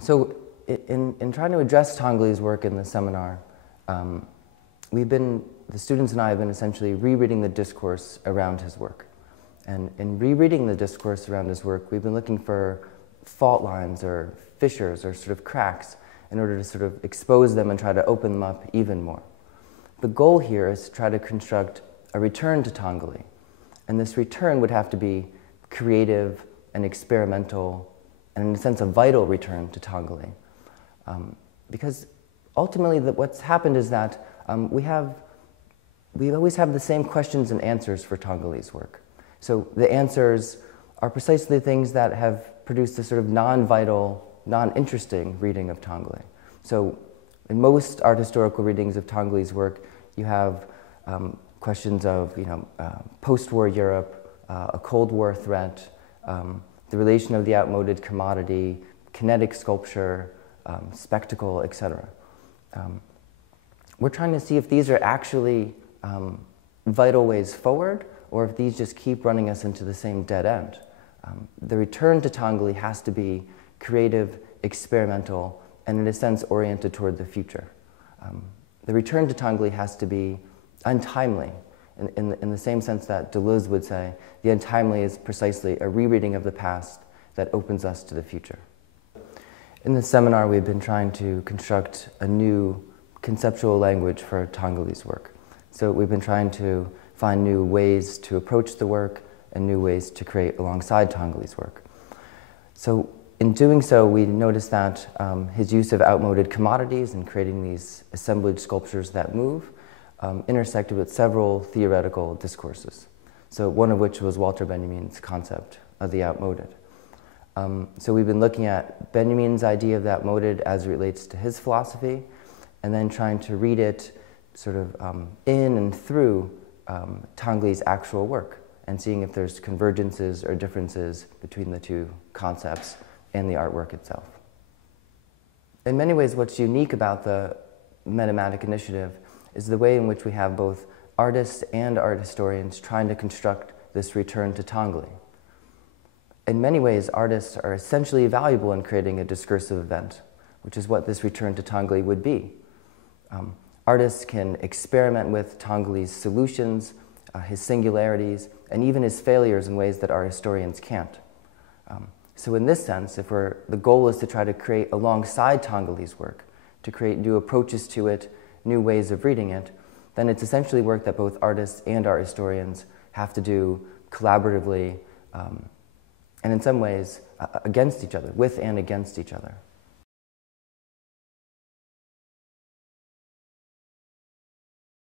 So in trying to address Tanguly's work in the seminar, the students and I have been essentially rereading the discourse around his work. And in rereading the discourse around his work, we've been looking for fault lines or fissures or sort of cracks in order to sort of expose them and try to open them up even more. The goal here is to try to construct a return to Tanguly. And this return would have to be creative and experimental, and in a sense a vital return to Tanguly. Because ultimately what's happened is that we always have the same questions and answers for Tanguly's work. So the answers are precisely the things that have produced a sort of non-vital, non-interesting reading of Tanguly. So in most art historical readings of Tanguly's work, you have questions of post-war Europe, a Cold War threat, the relation of the outmoded commodity, kinetic sculpture, spectacle, etc. We're trying to see if these are actually vital ways forward, or if these just keep running us into the same dead end. The return to Tanguly has to be creative, experimental, and in a sense oriented toward the future. The return to Tanguly has to be untimely, in the same sense that Deleuze would say, the untimely is precisely a rereading of the past that opens us to the future. In this seminar, we've been trying to construct a new conceptual language for Tanguly's work. So we've been trying to find new ways to approach the work and new ways to create alongside Tanguly's work. So in doing so, we noticed that his use of outmoded commodities and creating these assemblage sculptures that move intersected with several theoretical discourses. So one of which was Walter Benjamin's concept of the outmoded. So we've been looking at Benjamin's idea of the outmoded as it relates to his philosophy, and then trying to read it sort of in and through Tanguly's actual work, and seeing if there's convergences or differences between the two concepts and the artwork itself. In many ways, what's unique about the Métamatic initiative is the way in which we have both artists and art historians trying to construct this return to Tanguly. In many ways, artists are essentially valuable in creating a discursive event, which is what this return to Tanguly would be. Artists can experiment with Tanguly's solutions, his singularities, and even his failures in ways that art historians can't. So in this sense, the goal is to try to create alongside Tanguly's work, to create new approaches to it, new ways of reading it, then it's essentially work that both artists and art historians have to do collaboratively, and in some ways against each other, with and against each other.